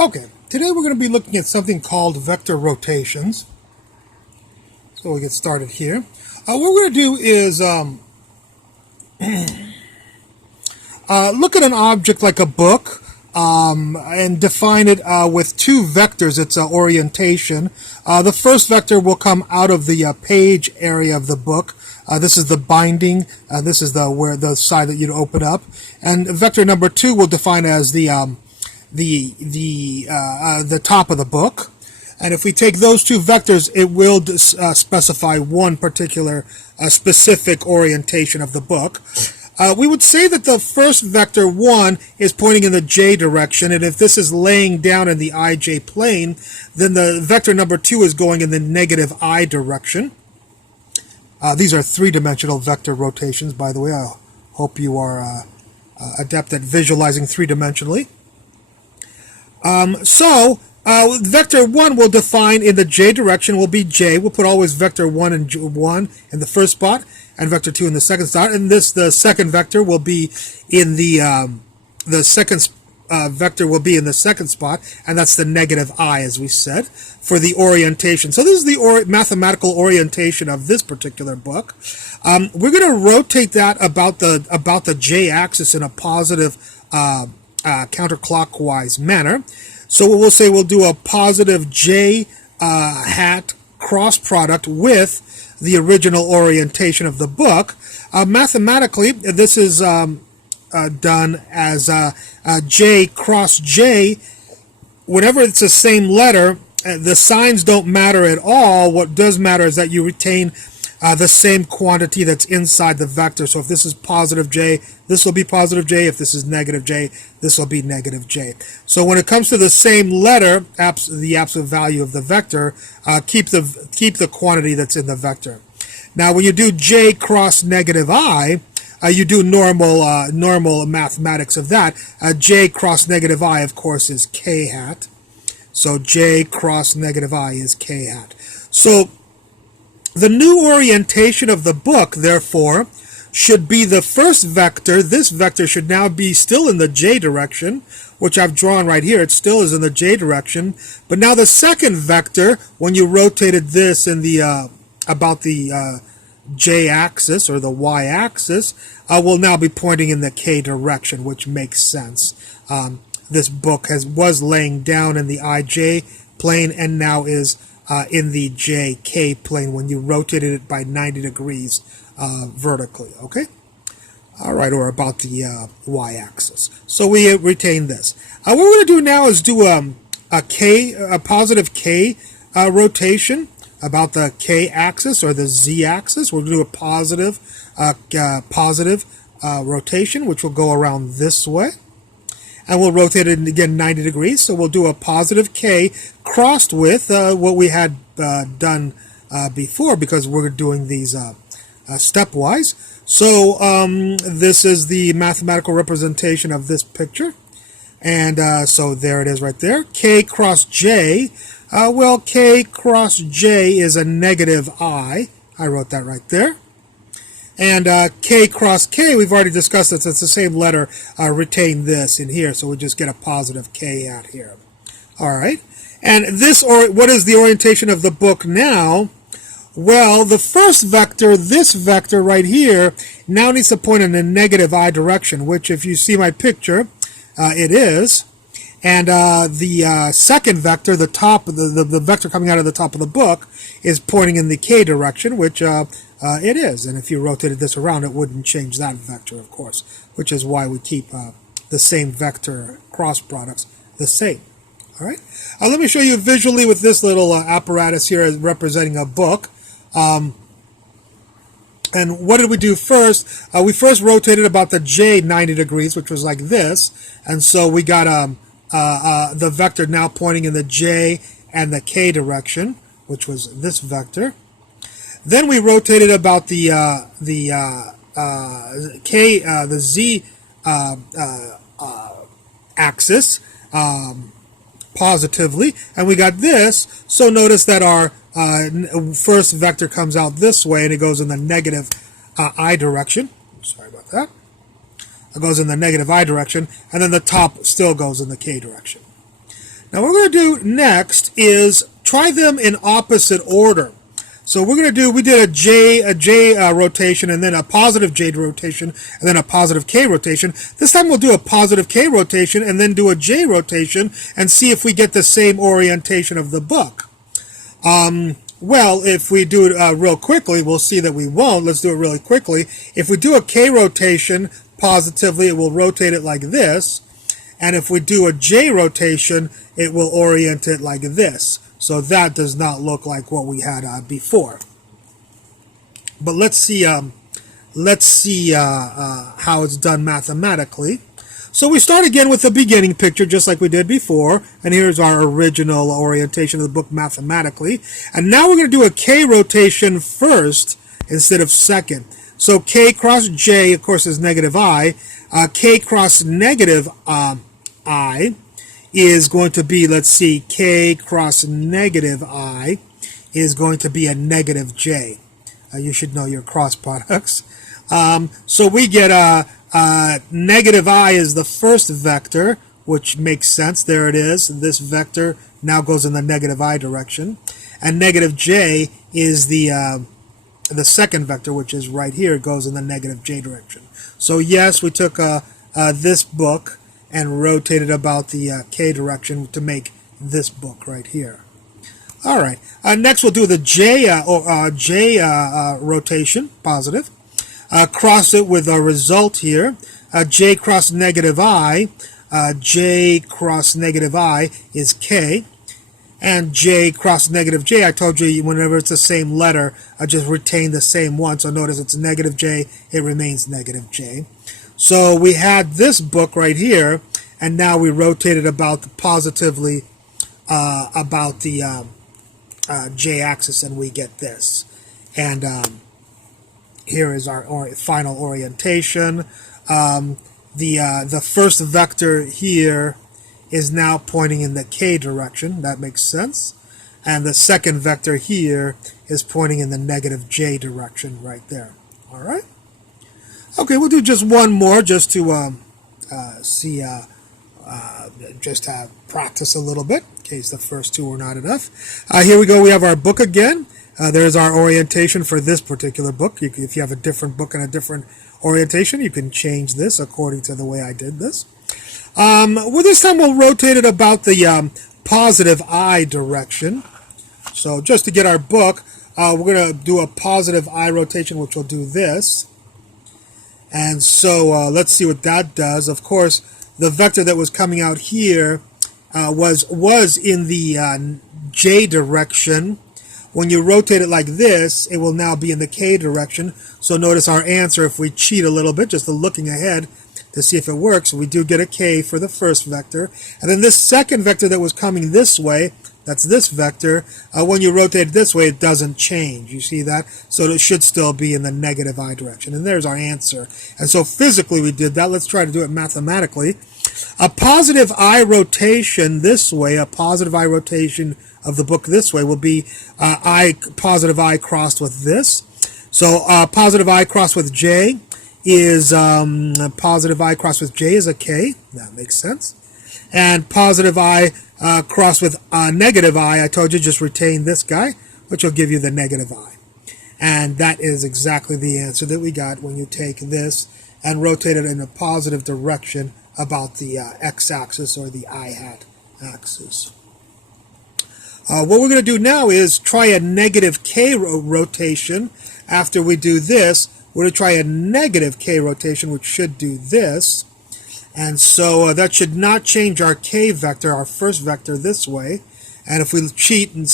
Okay, today we're going to be looking at something called vector rotations. So we'll get started here. What we're going to do is look at an object like a book and define it with two vectors. It's orientation. The first vector will come out of the page area of the book. This is the binding. This is the side that you'd open up. And vector number 2 will define as the top of the book. And if we take those two vectors, it will specify one particular specific orientation of the book. We would say that the first vector 1 is pointing in the j direction, and if this is laying down in the ij plane, then the vector number 2 is going in the negative I direction. These are three-dimensional vector rotations, by the way. I hope you are adept at visualizing three-dimensionally. Vector 1 will define in the j direction will be j. We'll put always vector 1 and 1 in the first spot, and vector 2 in the second spot. And the second vector will be in the second vector will be in the second spot, and that's the negative I, as we said, for the orientation. So this is the mathematical orientation of this particular book. We're going to rotate that about the j-axis in a positive counterclockwise manner. So what we'll say, we'll do a positive j hat cross product with the original orientation of the book. Mathematically, this is done as j cross j. Whenever it's the same letter, the signs don't matter at all. What does matter is that you retain the same quantity that's inside the vector. So if this is positive j, this will be positive j. If this is negative j, this will be negative j. So when it comes to the same letter, the absolute value of the vector, keep the quantity that's in the vector. Now when you do j cross negative I, you do normal mathematics of that. J cross negative I, of course, is k hat. So j cross negative I is k hat. So the new orientation of the book, therefore, should be the first vector. This vector should now be still in the j direction, which I've drawn right here. It still is in the j direction. But now the second vector, when you rotated this in the about the j-axis or the y-axis, will now be pointing in the k direction, which makes sense. This book was laying down in the ij plane and now is in the jk plane when you rotated it by 90 degrees vertically, okay? All right, or about the y-axis. So we retain this. What we're going to do now is do a positive k rotation about the k-axis or the z-axis. We're going to do a positive rotation, which will go around this way. And we'll rotate it again 90 degrees. So we'll do a positive k crossed with what we had done before, because we're doing these stepwise. So this is the mathematical representation of this picture. And so there it is right there. K cross j. Well, k cross j is a negative I. I wrote that right there. And k cross k, we've already discussed this. It's the same letter. Retain this in here, so we just get a positive k out here. All right. And this, or what is the orientation of the book now? Well, the first vector, this vector right here, now needs to point in the negative I direction, which, if you see my picture, it is. And the second vector, the top, the vector coming out of the top of the book, is pointing in the k direction, which it is. And if you rotated this around, it wouldn't change that vector, of course, which is why we keep the same vector cross products the same. All right. Let me show you visually with this little apparatus here representing a book. And what did we do first? We first rotated about the j 90 degrees, which was like this. And so we got the vector now pointing in the j and the k direction, which was this vector. Then we rotated about the z axis positively, and we got this. So notice that our first vector comes out this way, and it goes in the negative I direction. Sorry about that. It goes in the negative I direction, and then the top still goes in the k direction. Now what we're going to do next is try them in opposite order. So we're going to do, we did a J rotation, and then a positive J rotation, and then a positive K rotation. This time we'll do a positive K rotation and then do a J rotation and see if we get the same orientation of the book. Well, if we do it real quickly, we'll see that we won't. Let's do it really quickly. If we do a K rotation positively, it will rotate it like this. And if we do a J rotation, it will orient it like this. So that does not look like what we had before. But let's see how it's done mathematically. So we start again with the beginning picture, just like we did before. And here's our original orientation of the book mathematically. And now we're going to do a K rotation first instead of second. So K cross J, of course, is negative I. K cross negative I is going to be, let's see, K cross negative I is going to be a negative J. You should know your cross products. So we get negative I is the first vector, which makes sense. There it is. This vector now goes in the negative I direction. And negative J is the second vector, which is right here. It goes in the negative J direction. So yes, we took this book and rotated about the K direction to make this book right here. All right. Next, we'll do the J rotation, positive. Cross it with a result here. J cross negative I. J cross negative I is K. And J cross negative J, I told you whenever it's the same letter, I just retain the same one. So notice it's negative J, it remains negative J. So we had this book right here, and now we rotated about positively about the J-axis, and we get this. And here is our final orientation. The first vector here is now pointing in the K direction. That makes sense. And the second vector here is pointing in the negative J direction right there. All right? Okay, we'll do just one more just to see, just have practice a little bit in case the first two were not enough. Here we go. We have our book again. There's our orientation for this particular book. If you have a different book and a different orientation, you can change this according to the way I did this. Well, this time we'll rotate it about the positive I direction. So just to get our book, we're going to do a positive I rotation, which will do this. And so let's see what that does. Of course, the vector that was coming out here was in the J direction. When you rotate it like this, it will now be in the K direction. So notice our answer, if we cheat a little bit, just looking ahead to see if it works, we do get a K for the first vector. And then this second vector that was coming this way, that's this vector, when you rotate it this way, it doesn't change. You see that? So it should still be in the negative I direction. And there's our answer. And so physically we did that. Let's try to do it mathematically. A positive I rotation this way, a positive I rotation of the book this way will be positive I crossed with this. So positive I crossed with J is positive I crossed with J is a K. That makes sense. And positive I crossed with negative I told you just retain this guy, which will give you the negative I. And that is exactly the answer that we got when you take this and rotate it in a positive direction about the x-axis or the I-hat axis. What we're going to do now is try a negative K rotation. After we do this, we're going to try a negative K rotation, which should do this. And so that should not change our K vector, our first vector, this way. And if we cheat and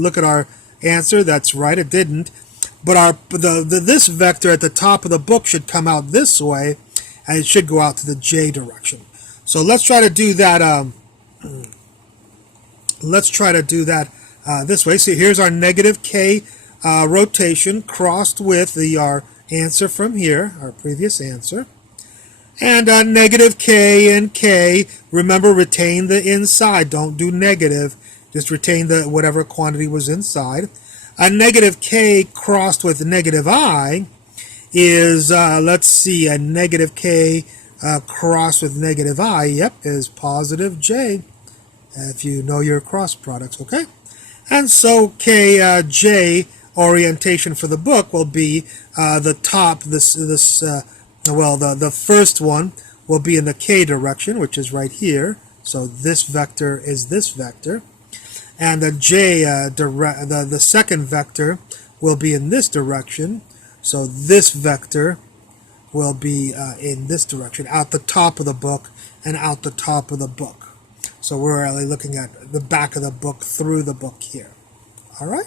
look at our answer, that's right, it didn't. But this vector at the top of the book should come out this way, and it should go out to the J direction. So let's try to do that. This way. So here's our negative K rotation crossed with our answer from here, our previous answer. And negative K and K, remember, retain the inside. Don't do negative. Just retain the whatever quantity was inside. A negative K crossed with negative I is, let's see, a negative K crossed with negative I, yep, is positive J. if you know your cross products, okay? And so J orientation for the book will be the top, the first one will be in the K direction, which is right here. So this vector is this vector. And the the second vector will be in this direction. So this vector will be in this direction, out the top of the book and out the top of the book. So we're really looking at the back of the book through the book here. All right?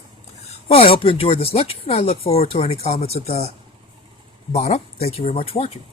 Well, I hope you enjoyed this lecture, and I look forward to any comments at the bottom. Thank you very much for watching.